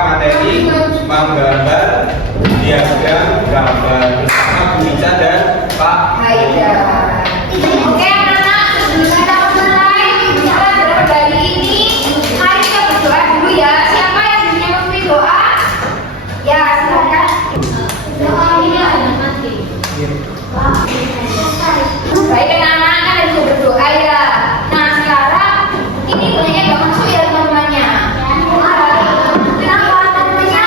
materi menggambar diagram gambar bersama Bu Ica dan Pak Haida. Oke anak-anak, kita mulai bicara dari ini. Mari kita berdoa dulu ya. Siapa yang bisa memimpin doa? Ya, silakan. Doa ini ada mati. Baik anak-anak, kalian juga berdoa ya. Nah sekarang ini banyaknya gak masuk ya teman-temannya. Kenapa? Tentunya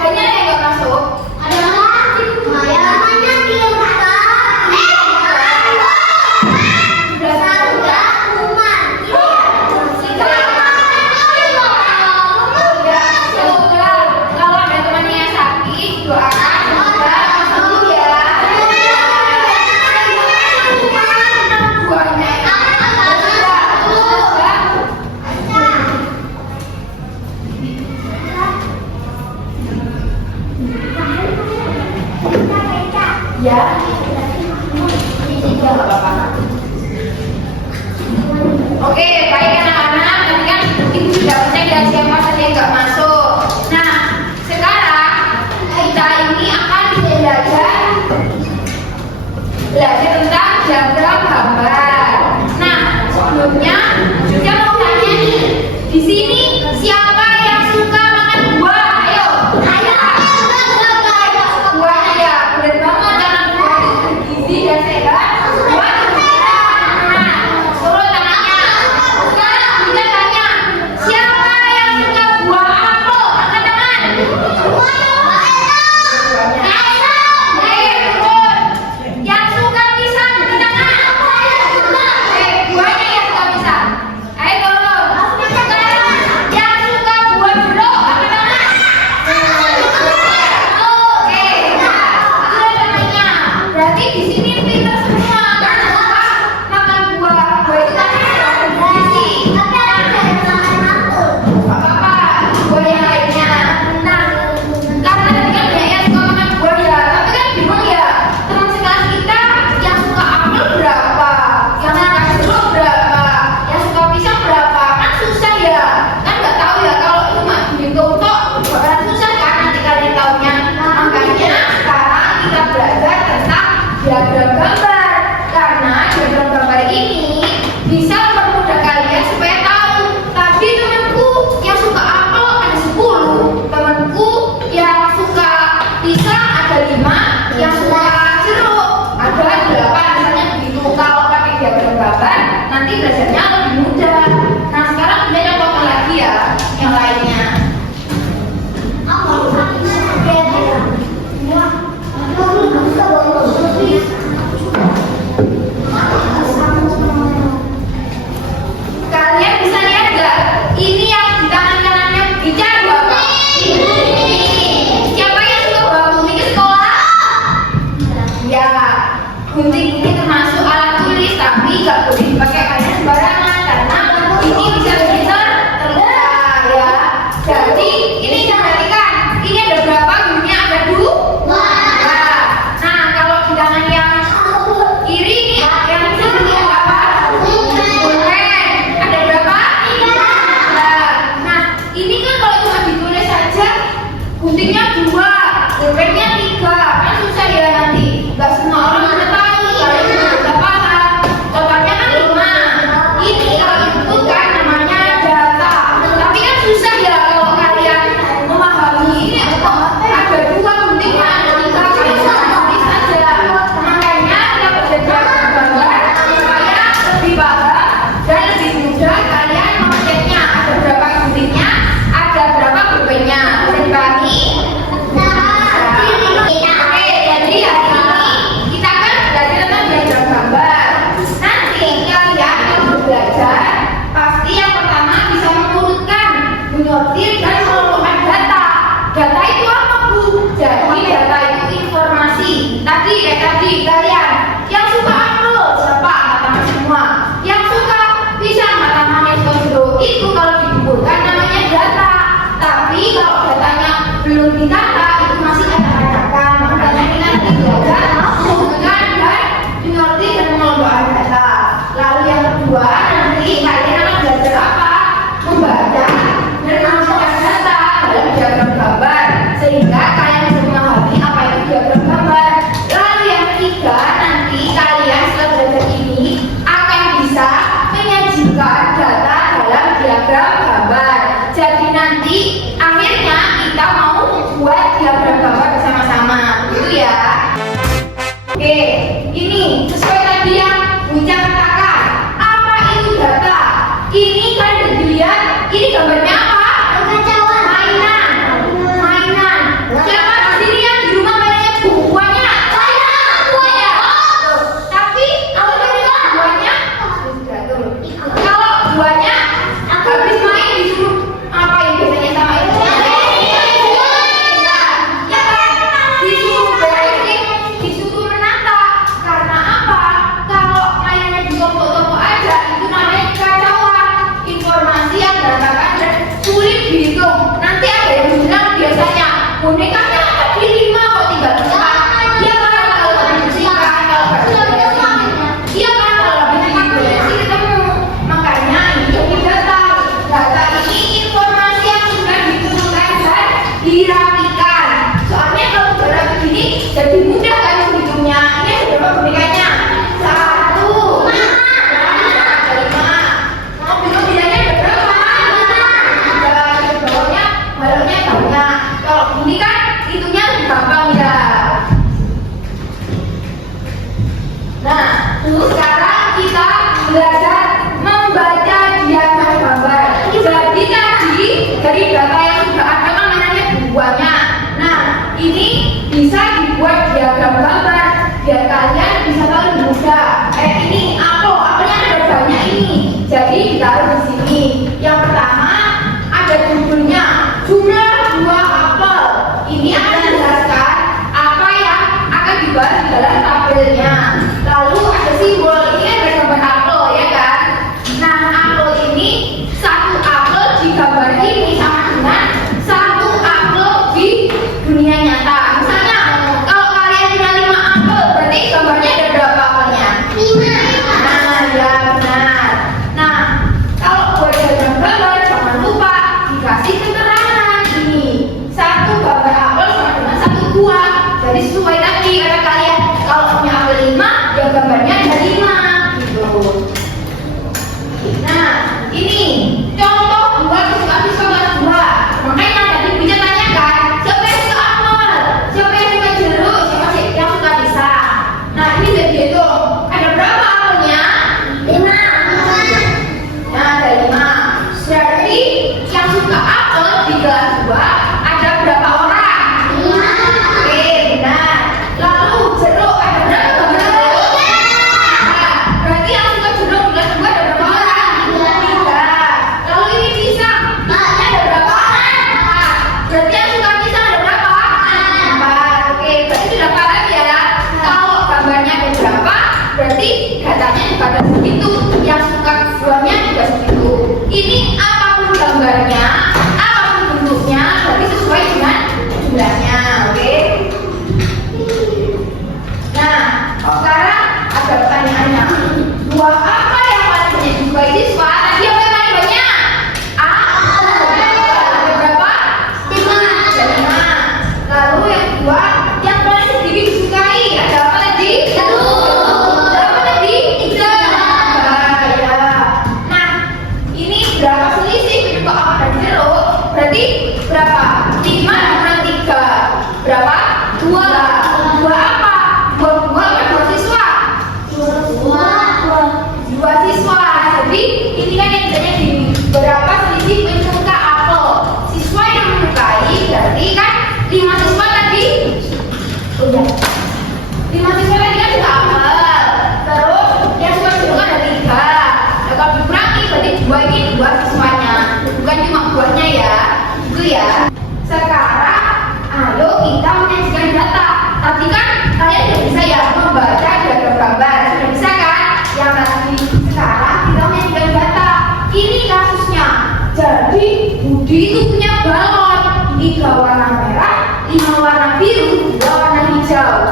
banyak yang gak masuk. Kalau ada temannya yang sakit, doakan semoga sembuh ya. Ya, ini juga nggak apa-apa. Oke, baik anak-anak, tadi kan ibu sudah ngecek ya siapa saja yang nggak masuk. Nah, sekarang kita ini akan belajar tentang diagram gambar. Nah, sebelumnya juga mau tanya nih, di sini siapa yang suka makan buah? Ayo, buahnya ya, bener banget karena buah itu bergizi dan sehat. Buah nah, turun tangannya. Sekarang kita tanya, siapa yang suka buah apel? Angkat tangan. Turun. Yang suka pisang, angkat tangan. Buahnya yang suka pisang. Ayo turun. Sekarang yang suka buah jeruk, angkat tangan. Oke, nah, turun tangannya. Berarti di sini pintar semua karena suka makan buah. Buah itu kan bergizi. Apa-apa, buah yang lainnya. Nah, karena tadi kan banyak yang suka makan buah ya, tapi kan bingung ya, teman sekelas kita yang suka apel berapa, yang suka jeruk berapa, yang suka pisang berapa, kan susah ya, kan nggak tahu ya kalau itu mah dihitung tok, bakalan susah kan nanti kalian taunya. Makanya sekarang kita belajar tentang diagram gambar, karena diagram gambar ini bisa mempermudah kalian supaya tahu. Tadi temanku yang suka apel ada 10, temanku yang suka pisang ada 5, yang suka jeruk ada 8. Misalnya begitu. Kalau pakai diagram gambar nanti belajarnya lebih mudah. Nah sekarang kita contoh lagi ya yang lainnya. kedua, nanti kalian akan belajar apa? Membaca dan mengumpulkan data dalam diagram gambar, sehingga kalian bisa memahami apa itu diagram gambar. Lalu yang ketiga, nanti kalian setelah belajar ini akan bisa menyajikan data dalam diagram gambar. Jadi nanti akhirnya kita mau membuat diagram gambar bersama-sama, gitu ya. Oke, ini sesuai tadi yang Buca katakan. Apa itu data? Ini kan dilihat, ini gambarnya apa? Kekacauan. Mainan. Siapa di sini yang di rumah mainannya bukuannya? Saya. Bukuannya. Tapi kalau bukuannya, kalau bukuannya habis main disuruh apain biasanya sama itu? Disuruh menata. Karena apa? Kalau mainannya di toko-toko aja, itu namanya kekacauan. Informasi yang berantakan dan sulit dihitung. Nanti ada yang bilang biasanya bonekanya di 5 kok tinggal 4. Iya kan, kalau bersihkan, kalau bersihkan, iya kan, kalau bersih ketemu. Makanya ini jadi data. Data ini informasi yang sudah dikumpulkan dan dirapikan. Soalnya kalau udah begini jadi mudah kan menghitungnya. Ini ada berapa bonekanya? 1. Ada 5. Mau bingung bilangnya ada berapa? 3. Bawahnya balonnya banyak. Kalau ini kan hitungnya lebih gampang ya. Nah, sekarang kita belajar membaca diagram gambar. Jadi tadi dari data yang sudah ada kan namanya bukuannya. Nah, ini bisa dibuat diagram gambar biar kalian bisa tahu lebih mudah. Ini apelnya ada banyak ini. Jadi ditaruh di sini. Yang pertama ada judulnya jumlah buah apel. Ini akan menjelaskan apa yang akan dibahas di dalam tabelnya. Lalu ada simbol, ini ada gambar apel ya kan. Nah, apel ini satu apel di gambar ini sama dengan satu apel di dunia nyata. Misalnya kalau kalian punya 5 apel, berarti gambarnya ada berapa apelnya? 5. Nah, ya benar. Nah, kalau buat diagram gambar jangan lupa dikasih keterangan ini. Satu gambar apel sama dengan satu buah. Jadi sesuai tadi kata kalian, kalau punya apel 5, ya gambarnya ada 5 gitu. Nah, ini contoh buah kesukaan siswa kelas 2. Makanya tadi Buca tanyakan, siapa yang suka apel? Siapa yang suka jeruk? Siapa sih yang suka pisang? Nah, ini jadi hitung. Ada berapa apelnya? 5. Nah, ada 5. Berarti yang suka apel di kelas 2 ada berapa orang? 5. Oke, benar. Lalu jeruk ada berapa gambar jeruk? Nah, berarti yang suka jeruk di kelas 2 ada berapa orang? 3. Lalu ini pisang. Pisangnya ada berapa? 4. Berarti yang suka pisang ada berapa? 4. Oke, berarti sudah paham ya. Kalau gambarnya ada berapa, berarti datanya juga ada segitu. Yang suka buahnya juga segitu. Ini apapun gambarnya, apapun bentuknya, berarti sesuai dengan jumlahnya. Oke. Nah, sekarang ada pertanyaannya. Buah apa yang paling banyak disukai siswa? Tadi apa yang paling banyak? Ada berapa? 5. Ada 5. Lalu yang kedua, yang paling sedikit disukai ada apa tadi? 1. Ada apa tadi? 3. Ya. Nah, ini berapa selisih bentuk apel dan jeruk? Berarti berapa? 5 dan 3. Berapa? 2. Dua apa? Dua apa? Dua siswa? Dua siswa. Jadi ini kan yang bedanya di berapa selisih penyuka apel. Siswa yang menyukai berarti kan 5 siswa tadi. Oh ya. 5 siswa tadi kan suka apel. Terus yang suka jeruk ada 3. Nah, kalau dikurangi berarti 2 ini 2 siswanya. Bukan cuma buahnya ya. Itu ya. Sekarang ayo kita menyajikan data. Tapi kan kalian sudah bisa ya membaca diagram gambar. Sudah bisa kan? Yang tadi. Sekarang kita menyajikan data. Ini kasusnya. Jadi Budi itu punya balon. 3 warna merah, 5 warna biru, 2 warna hijau.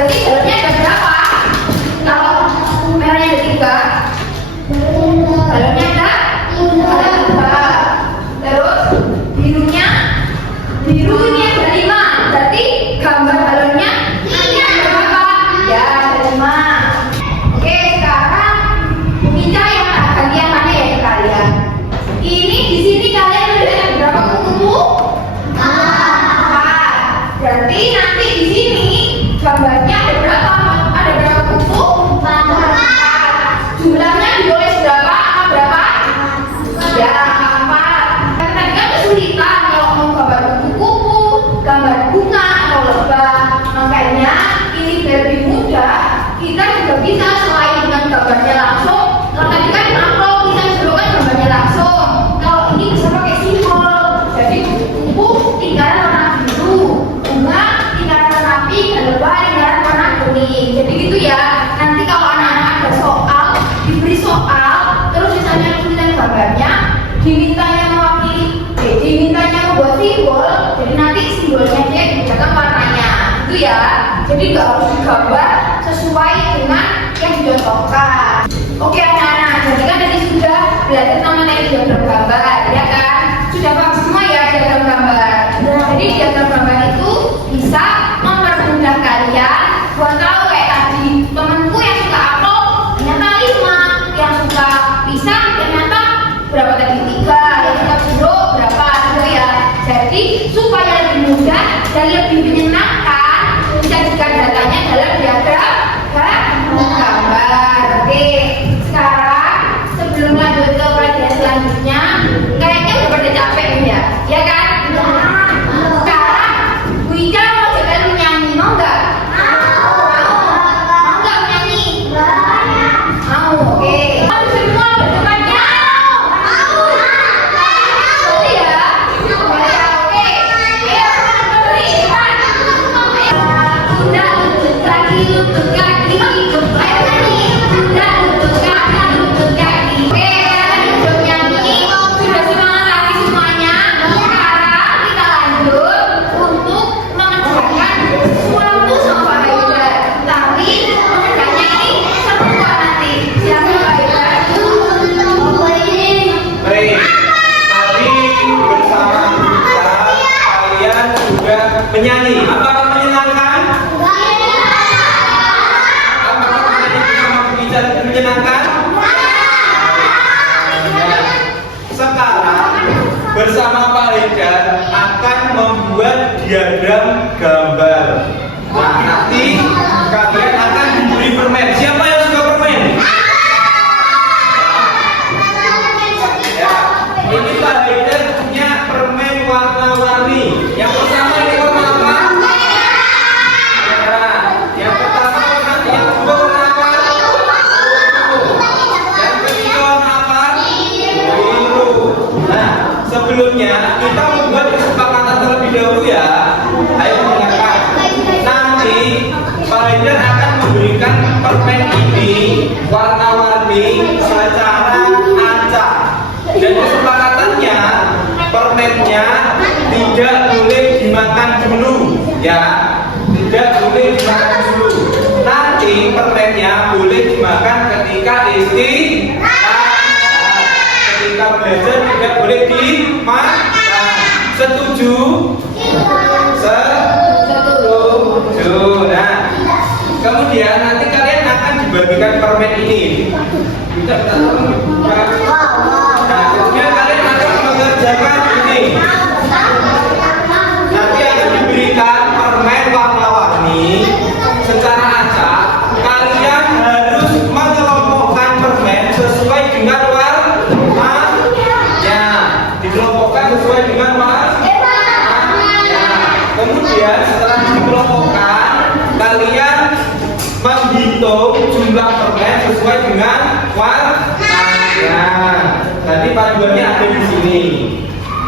berarti balonnya ada berapa? Kalau merahnya ada 3, balonnya ada 2. Terus birunya ada 5, berarti gambar balonnya nanti ada berapa? Ya, ada 5. Oke, sekarang kita yang bagian mana ya kalian? Ini di sini kalian melihat ada berapa kuku? 4. Berarti nanti di sini gambarnya ada berapa? Ada berapa kuku? 4. Jumlahnya ditulis berapa? Apa berapa? Ya, 4. Kan tadi kan kesulitan kalau mau gambar kuku-kuku, gambar bunga atau lebah. Makanya ini biar lebih mudah, kita juga bisa selain dengan gambarnya langsung. Kalau tadi kan amplop kita dulu kan gambarnya langsung. Kalau ini bisa pakai simbol. Jadi kuku tinggalan warna biru, bunga tinggalan warna pink, dan lebah tinggalan warna kuning. Jadi gitu ya. Nanti kalau anak-anak ada soal, diberi soal, terus misalnya kesulitan gambarnya, dimintanya membuat simbol. Jadi nanti simbolnya dia digunakan warnanya, itu ya. Jadi nggak harus digambar sesuai dengan yang dicontohkan. Oke anak-anak, jadi kan tadi sudah belajar mengenai diagram gambar, ya kan? Sudah paham semua ya diagram gambar. Jadi diagram gambar itu bisa mempermudah kalian buat tahu kayak tadi temanku yang suka upload ternyata 5, yang suka pisang ternyata berapa tadi 3, yang suka jeruk berapa gitu ya. Jadi supaya lebih mudah dan lebih menyenangkan, bisa jika datanya dalam diagram gambar. Oke, sekarang sebelum lanjut ke pelajaran selanjutnya, kayaknya udah pada capek ya, ya kan? Sekarang Bu Ida mau coba nyanyi, mau nggak? Mau nggak nyanyi? Mau, oke. Mau semua berdepannya? Mau ya? Coba ya, oke. Ayo, berikan. Udah lutut kaki, lutut kaki. Ayo nyanyi. Udah lutut kaki, lutut kaki. Oke, kalian udah nyanyi. Sudah semangat lagi semuanya. Sekarang kita lanjut untuk mengerjakan sesuatu sama Pak Haidar. Tapi mengerjakannya ini seru kok nanti. Siapa Pak Haidar? Baik, tadi bersama kita kalian sudah menyanyi. Apakah menyenangkan? Apakah menyanyi bersama berbicara menyenangkan? Sekarang bersama Pak Haidar akan membuat diagram gambar. Nah, nanti kalian akan diberi permen. Siapa yang suka permen? Ya, ini Pak Haidar punya permen warna-warni. Yang pertama ini warna apa? Ya, yang pertama warna, yang kedua warna apa? Yang ketiga warna apa? Biru. Nah, sebelumnya kita membuat kesepakatan terlebih dahulu ya. Ayo dengarkan. Nanti Pak Haidar akan memberikan permen ini warna-warni secara acak. Dan kesepakatannya permennya tidak boleh dimakan dulu, ya. Tidak boleh dimakan dulu. Nanti permennya boleh dimakan ketika ketika belajar tidak boleh dimakan. Setuju? Setuju. Nah, kemudian nanti kalian akan dibagikan permen ini. Bisa buka. Nah, kemudian kalian akan mengerjakan ini. Nanti akan diberikan permen warna-warni secara acak. Kalian harus mengelompokkan permen sesuai dengan warnanya. Dikelompokkan sesuai dengan warnanya. Kemudian setelah dikelompokkan, kalian menghitung jumlah permen sesuai dengan warnanya. Tadi panduannya ada di sini.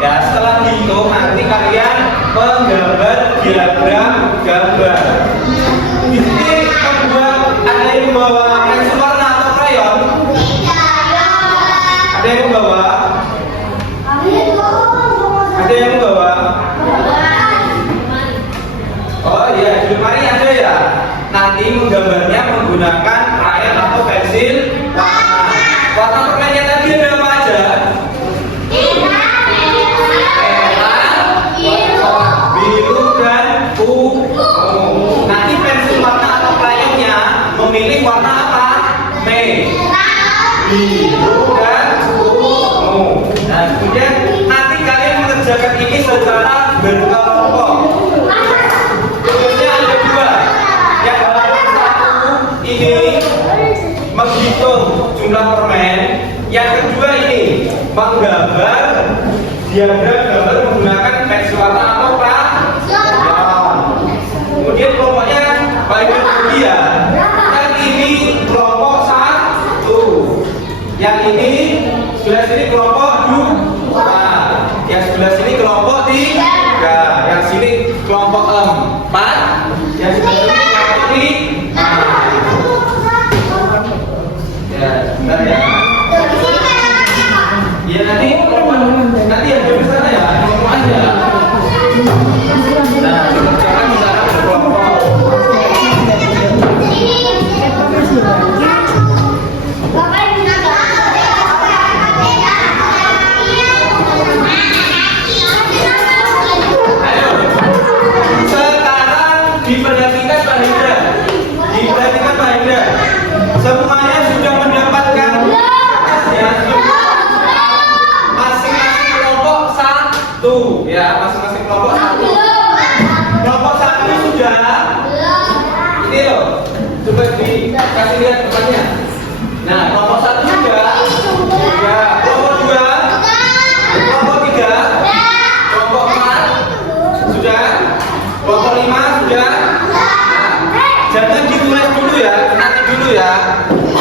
Ya, setelah dihitung nanti kalian menggambar diagram gambar. Di sini ada yang membawa pensil warna atau krayon? Ada yang membawa? Ada yang membawa? Oh iya, di lemari ada ya. Nanti ini secara berkelompok. Tugasnya ada dua. Yang halaman 1 ini menghitung jumlah permen. Yang kedua ini menggambar diagram gambar menggunakan pensil warna atau krayon. Kemudian kelompoknya bagian kemudian yang ini kelompok 1, yang ini sebelah sini kelompok 2, yang sebelah sini kelompok 3, yang sini kelompok 4, yang sebelah sini kelompok 5. Ya, bentar ya. Ya nanti yang di sana ya, ngomong aja. Nah, jangan misalnya berkelompok. Ayo, sekarang diperhatikan Pak Hendra. Diperhatikan Pak Hendra. Semuanya sudah mendapatkan ya, masing-masing kelompok 1 ya, masing-masing kelompok 1. Kelompok 1 sudah. Ini loh, coba dikasih lihat depannya. Nah, kelompok 1 sudah. Ya, kelompok 2, kelompok 3, kelompok 4 sudah, kelompok 5 sudah. Nah, jangan ditulis dulu ya, nanti dulu ya.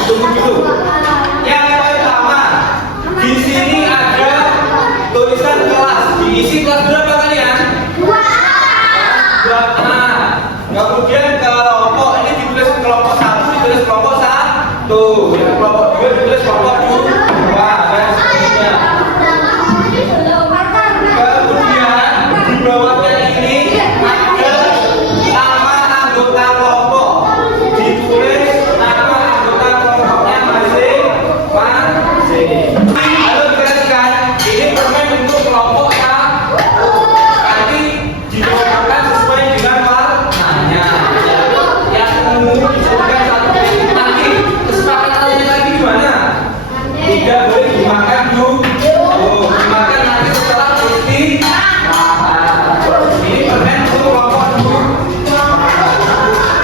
Tunggu dulu. Yang pertama, di sini ada tulisan kelas. Diisi kelas berapa kalian? 2A. Kemudian kelompok ini ditulis kelompok 1, ditulis kelompok 1. Yang kelompok 2 ditulis kelompok 2 dan seterusnya. Kemudian di bawahnya ini ada nama anggota kelompok. Ditulis nama anggota kelompoknya masing-masing. Lalu diperhatikan, ini permen untuk kelompok 1. Nanti dikelompokkan sesuai dengan warnanya. Yang ungu disebutkan 1 titik. Nanti kesepakatannya lagi gimana? Tidak boleh dimakan dulu. Dimakan nanti setelah istirahat. Ini permen untuk kelompok 2.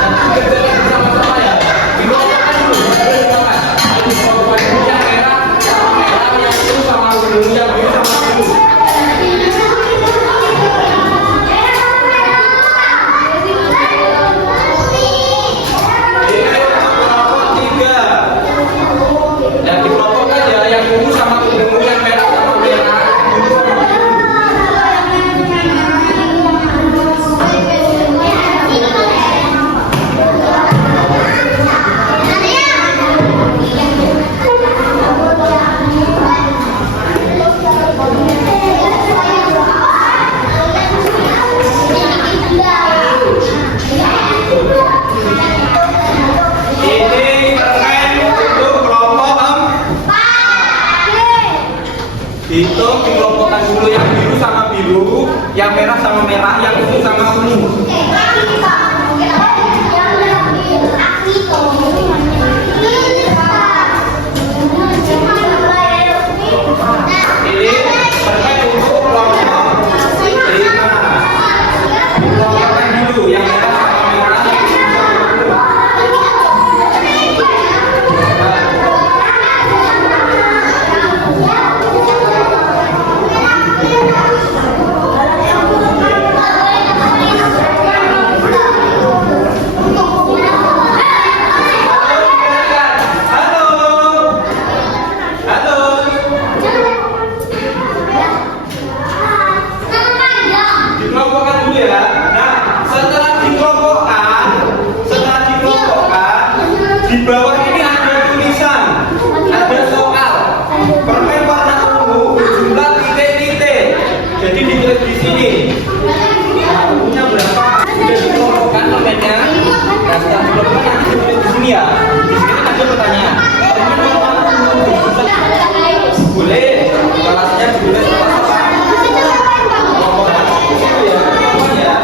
Nanti kerjakan bersama-sama ya. Dikelompokkan dulu, boleh dimakan. Dikelompokkan dulu yang merah sama merah, yang biru sama biru, yang biru sama biru. Ini untuk kelompok 3. Yang dikelompokkan ya, yang ungu sama ungu, yang merah sama merah, biru sama biru. Ini permen untuk kelompok 4. Hitung dikelompokkan dulu yang biru sama biru, yang merah sama merah, yang ungu sama ungu. Ini permen untuk kelompok 5. Dikelompokkan dulu yang merah sama merah, yang ungu sama ungu. Dikelompokkan dulu ya. Nah, setelah dikelompokkan, di bawah ini ada tulisan, ada soal. Permen warna ungu berjumlah titik-titik. Jadi ditulis di sini. Nah, ungunya berapa? Sudah dikelompokkan permennya. Nah, setelah dikelompokkan nanti ditulis di sini ya. Di sini ada pertanyaan. Permen warna ungu berjumlah boleh. Kelasnya ditulis kelas apa? Kelompokkan di situ ya. Ya.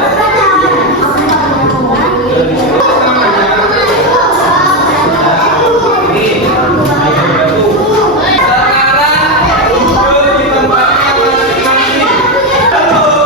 Sekarang duduk di tempatnya masing-masing. Halo.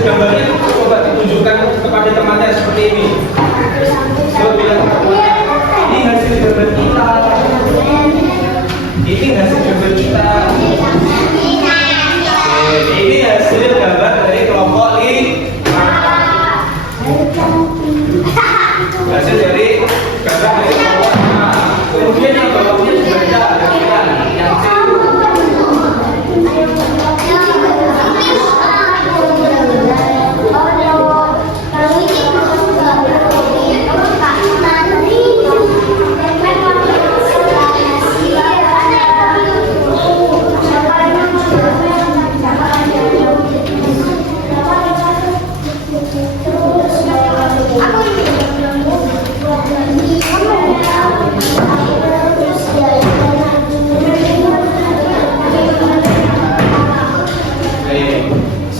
hasil gambarnya coba ditunjukkan kepada temannya seperti ini. Coba bilang, ini hasil gambar kita. Ini hasil gambar kita. Ini hasil gambar dari kelompok 5. Hasil dari gambar dari kelompok 5. Kemudian yang bawahnya dibaca yang C.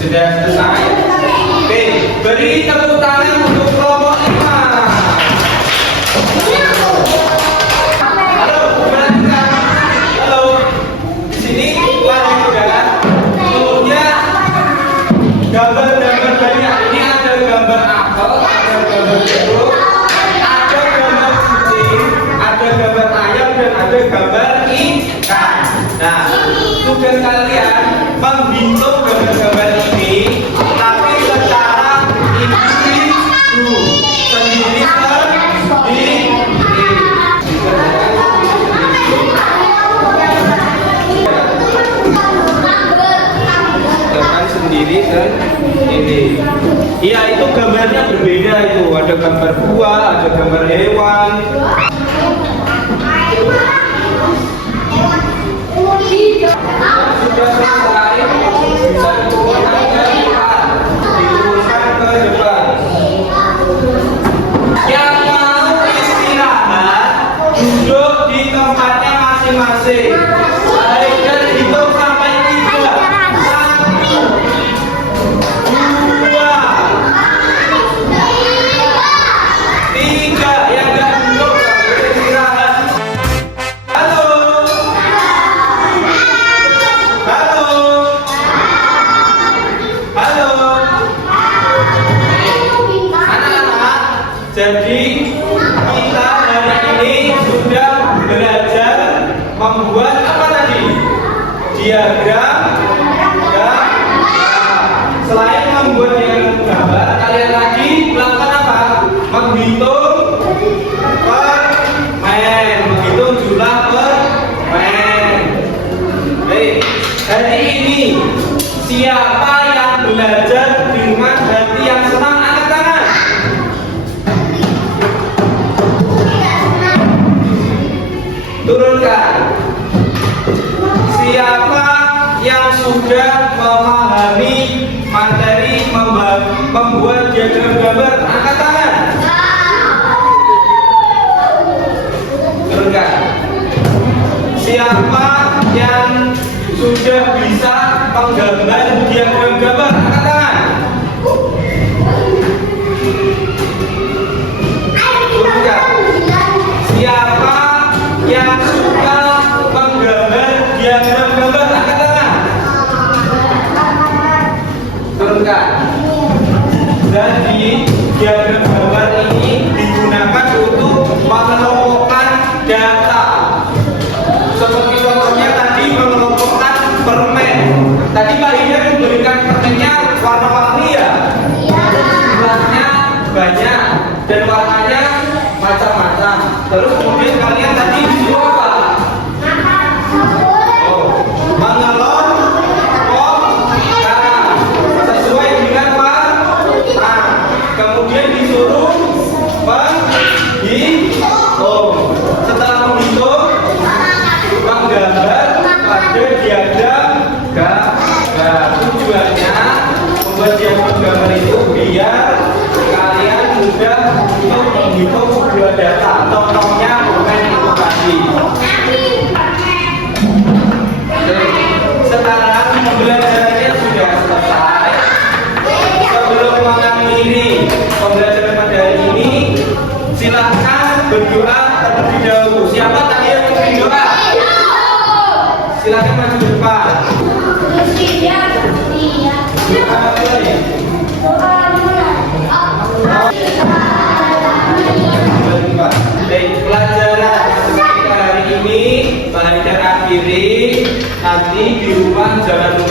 Sudah selesai. Oke, beri tepuk tangan untuk kelompok 5. Halo, perhatikan. Halo. Di sini lanjut ya. Kemudian gambar-gambar banyak. Ini ada gambar apel, ada gambar jeruk, ada gambar kucing, ada gambar ayam dan ada gambar ikan. Nah, tugas kalian menghitung gambar-gambar ini, tapi secara individu, sendiri. Sendiri sendiri. Iya, itu gambarnya berbeda itu. Ada gambar buah, ada gambar hewan. Sudah selesai, bisa diturunkan ke depan. Diturunkan ke depan. Yang mau istirahat, duduk di tempatnya masing-masing. Baik, dan hitung sampai 3. 1, 2, 3. Yang nggak duduk nggak boleh istirahat. Halo. Halo. Halo. Anak-anak, jadi kita hari ini sudah belajar membuat apa tadi? Diagram gambar. Selain membuat diagram gambar, kalian lagi melakukan apa? Menghitung permen, menghitung jumlah permen. Baik, hari ini siapa yang belajar dengan hati yang senang, angkat tangan. Turunkan. Siapa yang sudah memahami materi membuat diagram gambar, angkat tangan. Turunkan. Siapa yang sudah bisa menggambar diagram gambar, angkat tangan. Turunkan. Siapa yang suka menggambar diagram gambar, angkat tangan. Turunkan. Jadi diagram gambar ini digunakan untuk mengelompokkan data. Seperti contohnya tadi mengelompokkan permen. Tadi Pak Hidayat memberikan permennya warna-warni ya. Jumlahnya banyak dan warnanya macam-macam. Terus kemudian kalian tadi disuruh apa? Mengelompokkan sesuai dengan warna. Kemudian disuruh menghitung. Setelah menghitung, menggambar pada diagram gambar. Tujuannya membuat diagram gambar itu biar kalian mudah untuk menghitung sebuah data. Contohnya permen itu tadi. Sekarang pembelajarannya sudah selesai. Sebelum mengakhiri pembelajaran pada hari ini, silahkan berdoa terlebih dahulu. Siapa tadi yang berdoa? Silakan maju ke depan. Doa apa lagi? jangan lupa